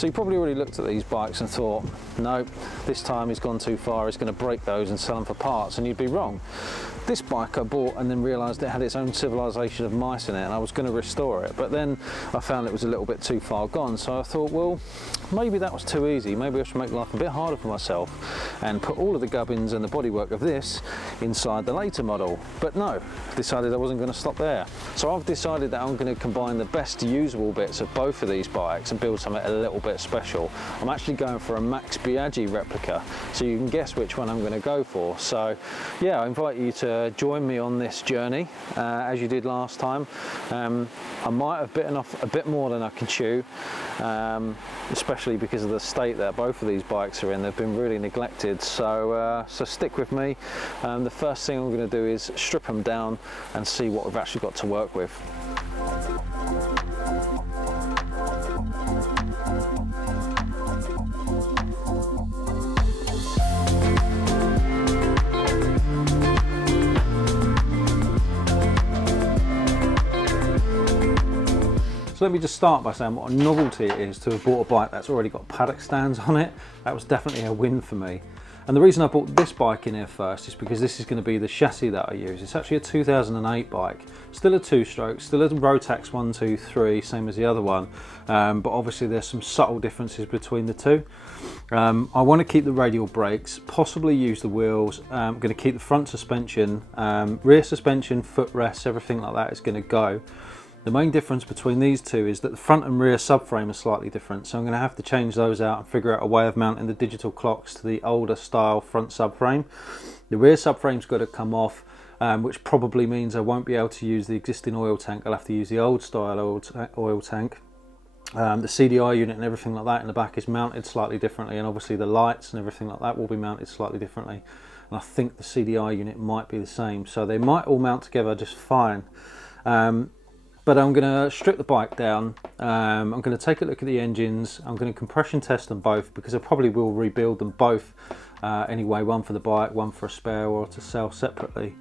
So you probably already looked at these bikes and thought, no, this time he's gone too far, he's going to break those and sell them for parts, and you'd be wrong. This bike I bought and then realised it had its own civilization of mice in it, and I was going to restore it, but then I found it was a little bit too far gone, so I thought, well, maybe that was too easy, maybe I should make life a bit harder for myself and put all of the gubbins and the bodywork of this inside the later model. But no, decided I wasn't going to stop there. So I've decided that I'm going to combine the best usable bits of both of these bikes and build something a little bit special. I'm actually going for a Max Biaggi replica, so you can guess which one I'm going to go for. So yeah, I invite you to join me on this journey as you did last time. I might have bitten off a bit more than I can chew, especially because of the state that both of these bikes are in. They've been really neglected, so so stick with me. The first thing I'm going to do is strip them down and see what we've actually got to work with. So let me just start by saying what a novelty it is to have bought a bike that's already got paddock stands on it. That was definitely a win for me. And the reason I bought this bike in here first is because this is going to be the chassis that I use. It's actually a 2008 bike, still a two-stroke, still a Rotax 123, same as the other one, but obviously there's some subtle differences between the two. I want to keep the radial brakes, possibly use the wheels. I'm going to keep the front suspension, rear suspension, footrests, everything like that is going to go. The main difference between these two is that the front and rear subframe are slightly different, so I'm going to have to change those out and figure out a way of mounting the digital clocks to the older style front subframe. The rear subframe's got to come off, which probably means I won't be able to use the existing oil tank. I'll have to use the old style oil tank. The CDI unit and everything like that in the back is mounted slightly differently, and obviously the lights and everything like that will be mounted slightly differently. And I think the CDI unit might be the same, so they might all mount together just fine. But I'm going to strip the bike down, I'm going to take a look at the engines, I'm going to compression test them both because I probably will rebuild them both anyway, one for the bike, one for a spare or to sell separately.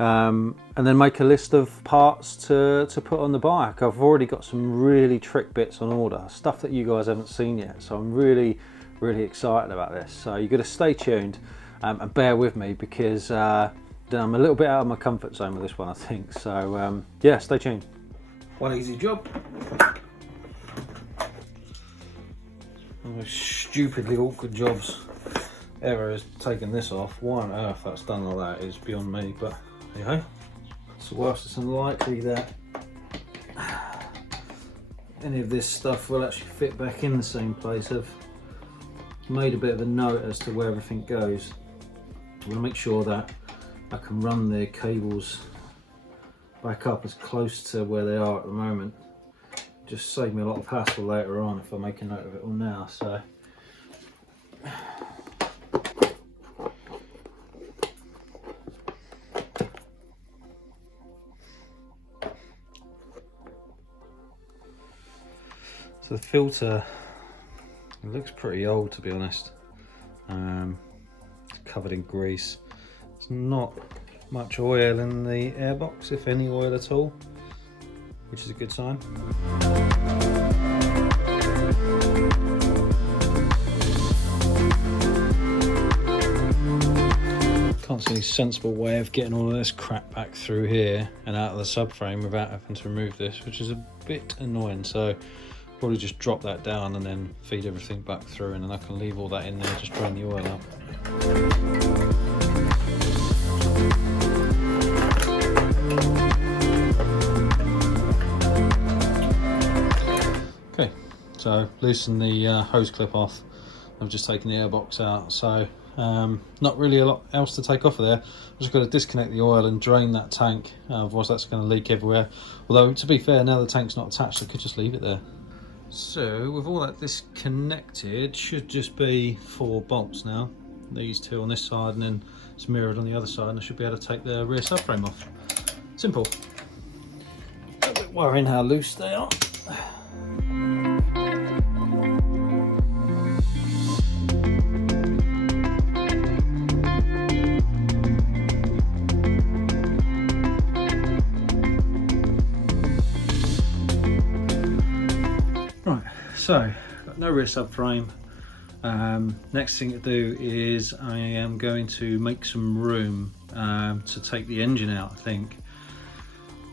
And then make a list of parts to put on the bike. I've already got some really trick bits on order, stuff that you guys haven't seen yet, so I'm really excited about this. So you've got to stay tuned and bear with me because I'm a little bit out of my comfort zone with this one, I think. So yeah, stay tuned. One easy job. One of those stupidly awkward jobs ever is taking this off. Why on earth that's done like that is beyond me, but you know, so whilst it's unlikely that any of this stuff will actually fit back in the same place, I've made a bit of a note as to where everything goes. I want to make sure that I can run the cables back up as close to where they are at the moment. Just save me a lot of hassle later on if I make a note of it all now. So the filter, it looks pretty old to be honest. It's covered in grease. There's not much oil in the airbox, if any oil at all, which is a good sign. Can't see any sensible way of getting all of this crap back through here and out of the subframe without having to remove this, which is a bit annoying. So probably just drop that down and then feed everything back through, and then I can leave all that in there, just drain the oil out. Okay, so loosen the hose clip off. I've just taken the airbox out, so not really a lot else to take off of there. I've just got to disconnect the oil and drain that tank, otherwise that's going to leak everywhere. Although to be fair, now the tank's not attached, I could just leave it there. So with all that disconnected, should just be 4 bolts now. These 2 on this side and then it's mirrored on the other side, and I should be able to take the rear subframe off. Simple. A bit worrying how loose they are. Right, so got no rear subframe. Next thing to do is I am going to make some room to take the engine out, I think.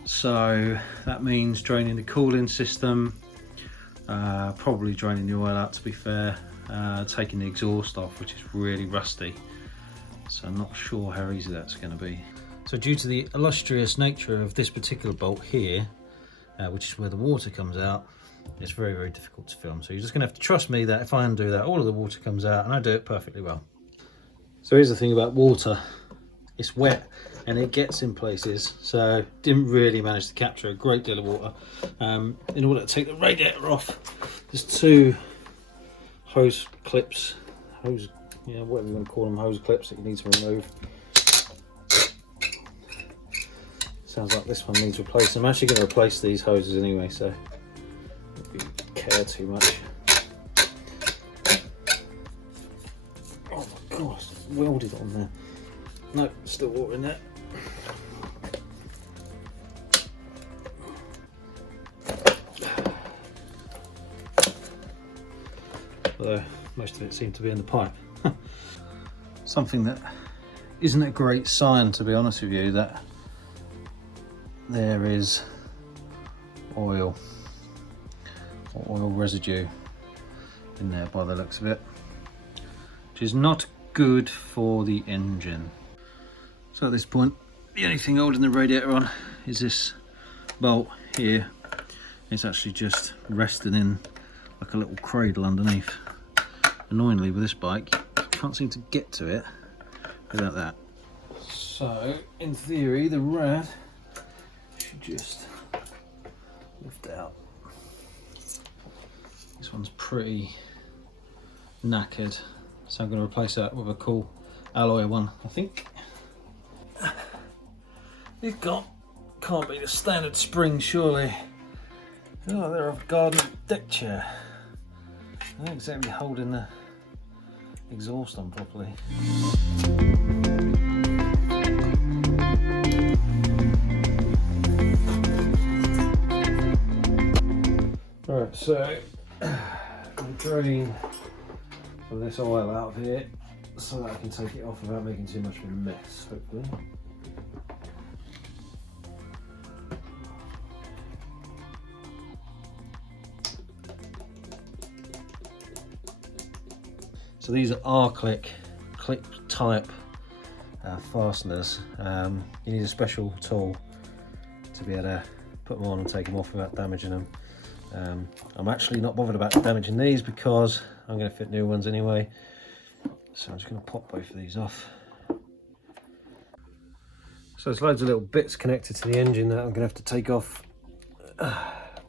So that means draining the cooling system, probably draining the oil out, to be fair, taking the exhaust off, which is really rusty. So I'm not sure how easy that's going to be. So due to the illustrious nature of this particular bolt here, which is where the water comes out, it's very, very difficult to film. So you're just going to have to trust me that if I undo that, all of the water comes out, and I do it perfectly well. So here's the thing about water. It's wet and it gets in places, so didn't really manage to capture a great deal of water. In order to take the radiator off, there's two hose clips, whatever you want to call them, hose clips that you need to remove. Sounds like this one needs replacing. I'm actually going to replace these hoses anyway, so don't care too much. Oh my gosh, it's welded on there. No, still water in there. Although most of it seemed to be in the pipe. Something that isn't a great sign, to be honest with you, that there is oil or oil residue in there by the looks of it, which is not good for the engine. So at this point, the only thing holding the radiator on is this bolt here. It's actually just resting in like a little cradle underneath. Annoyingly, with this bike, you can't seem to get to it without that. So in theory, the rad should just lift out. This one's pretty knackered, so I'm going to replace that with a cool alloy one, I think. You've got, can't be the standard spring, surely. Oh, they're a garden deck chair. Not exactly holding the exhaust on properly. Right, so I'm drain some of this oil out of here so that I can take it off without making too much of a mess, hopefully. So these are R-clip type fasteners. You need a special tool to be able to put them on and take them off without damaging them. I'm actually not bothered about damaging these because I'm going to fit new ones anyway. So I'm just going to pop both of these off. So there's loads of little bits connected to the engine that I'm going to have to take off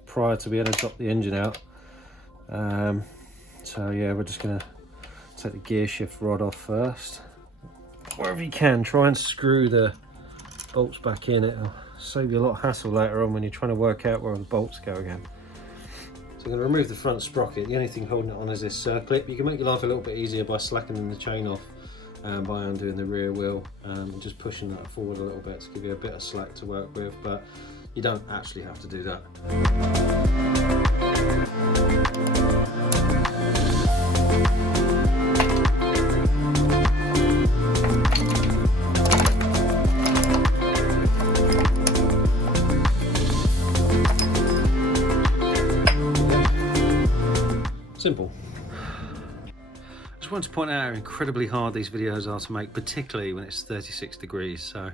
prior to being able to drop the engine out. So yeah, we're just going to take the gear shift rod off first. Wherever you can, try and screw the bolts back in. It'll save you a lot of hassle later on when you're trying to work out where the bolts go again. So I'm going to remove the front sprocket. The only thing holding it on is this circlip. You can make your life a little bit easier by slackening the chain off by undoing the rear wheel and just pushing that forward a little bit to give you a bit of slack to work with, but you don't actually have to do that. Simple. I just wanted to point out how incredibly hard these videos are to make, particularly when it's 36 degrees. So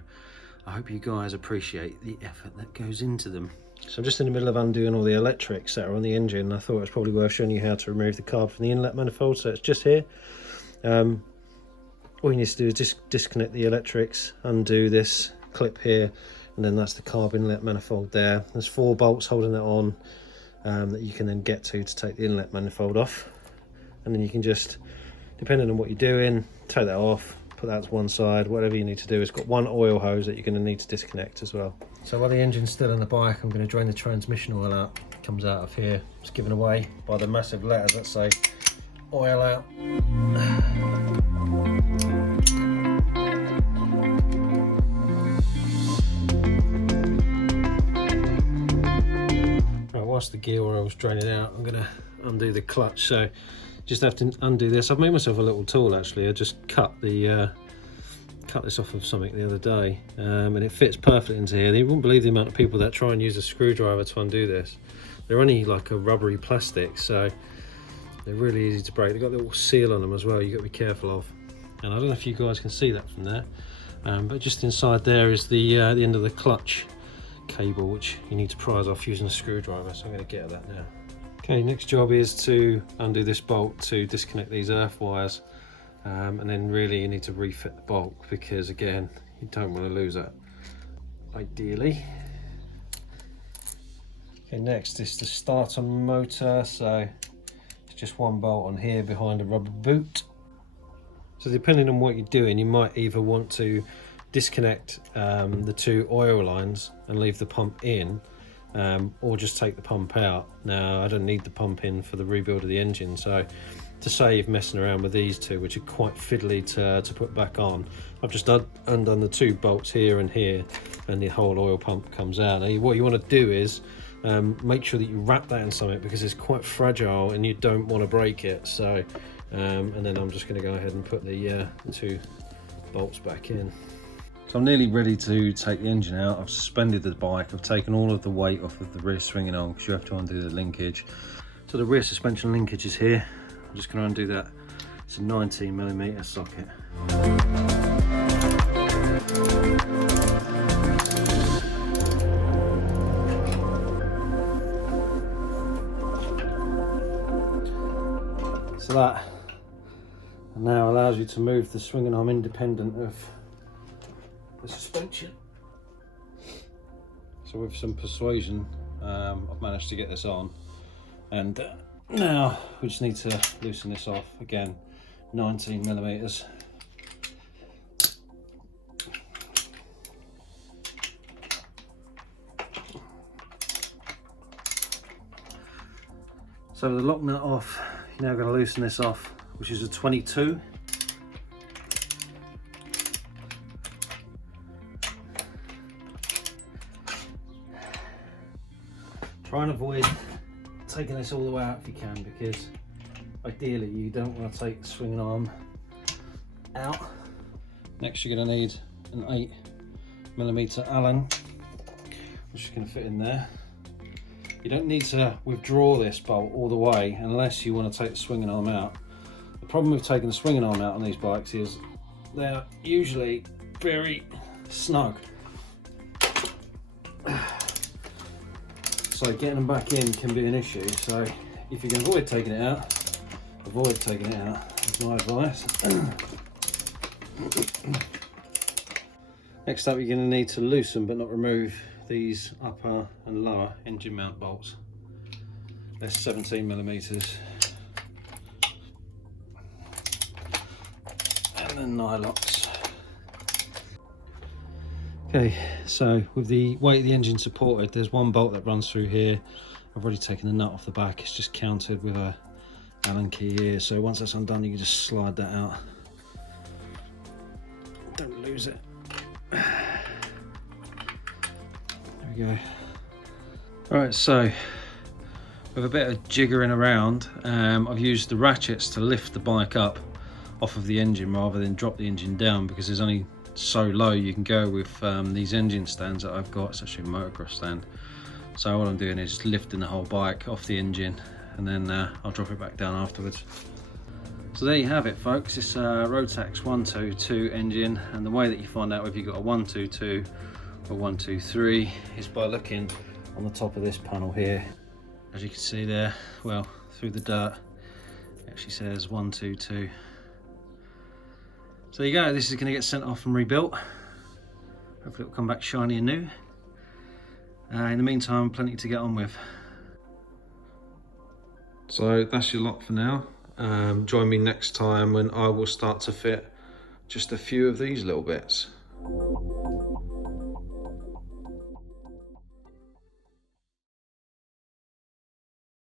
I hope you guys appreciate the effort that goes into them. So I'm just in the middle of undoing all the electrics that are on the engine. I thought it was probably worth showing you how to remove the carb from the inlet manifold. So it's just here. All you need to do is just disconnect the electrics, undo this clip here, and then that's the carb inlet manifold there. There's 4 bolts holding it on. That you can then get to take the inlet manifold off, and then you can just, depending on what you're doing, take that off, put that to one side, whatever you need to do. It's got one oil hose that you're going to need to disconnect as well. So while the engine's still in the bike, I'm going to drain the transmission oil out. It comes out of here. It's given away by the massive letters that say oil out. Whilst the gear oil is draining out, I'm going to undo the clutch. So just have to undo this. I've made myself a little tool actually. I just cut this off of something the other day, and it fits perfectly into here. You wouldn't believe the amount of people that try and use a screwdriver to undo this. They're only like a rubbery plastic, so they're really easy to break. They've got a little seal on them as well, you've got to be careful of. And I don't know if you guys can see that from there, but just inside there is the end of the clutch cable, which you need to prise off using a screwdriver, so I'm going to get at that now. Okay, next job is to undo this bolt to disconnect these earth wires, and then really you need to refit the bolt, because again, you don't want to lose that, ideally. Okay, next is the starter motor. So it's just one bolt on here behind a rubber boot. So depending on what you're doing, you might either want to disconnect the two oil lines and leave the pump in, or just take the pump out. Now, I don't need the pump in for the rebuild of the engine, so to save messing around with these two, which are quite fiddly to put back on, I've just undone the two bolts here and here, and the whole oil pump comes out. Now, what you want to do is make sure that you wrap that in something, because it's quite fragile and you don't want to break it. So and then I'm just going to go ahead and put the two bolts back in. So I'm nearly ready to take the engine out. I've suspended the bike. I've taken all of the weight off of the rear swinging arm, because you have to undo the linkage. So the rear suspension linkage is here. I'm just going to undo that. It's a 19mm socket. So that now allows you to move the swinging arm independent of the suspension. So with some persuasion, I've managed to get this on, and now we just need to loosen this off. Again, 19mm. So with the lock nut off, you're now going to loosen this off, which is a 22. Try and avoid taking this all the way out if you can, because ideally you don't want to take the swinging arm out. Next you're going to need an 8mm Allen, which is going to fit in there. You don't need to withdraw this bolt all the way unless you want to take the swinging arm out. The problem with taking the swinging arm out on these bikes is they're usually very snug. So getting them back in can be an issue. So if you can avoid taking it out, avoid taking it out, is my advice. Next up, you're going to need to loosen but not remove these upper and lower engine mount bolts. They're 17mm, and then nylox. Okay, so with the weight of the engine supported, there's one bolt that runs through here. I've already taken the nut off the back. It's just countered with a Allen key here. So once that's undone, you can just slide that out. Don't lose it. Go. Alright, so with a bit of jiggering around, I've used the ratchets to lift the bike up off of the engine rather than drop the engine down, because there's only so low you can go with these engine stands that I've got. It's actually a motocross stand. So what I'm doing is just lifting the whole bike off the engine, and then I'll drop it back down afterwards. So there you have it, folks. It's a Rotax 122 engine, and the way that you find out whether you've got a 122 or 123 is by looking on the top of this panel here. As you can see there, well, through the dirt, it actually says 122. So there you go, this is going to get sent off and rebuilt. Hopefully it'll come back shiny and new. In the meantime, plenty to get on with. So that's your lot for now. Join me next time when I will start to fit just a few of these little bits.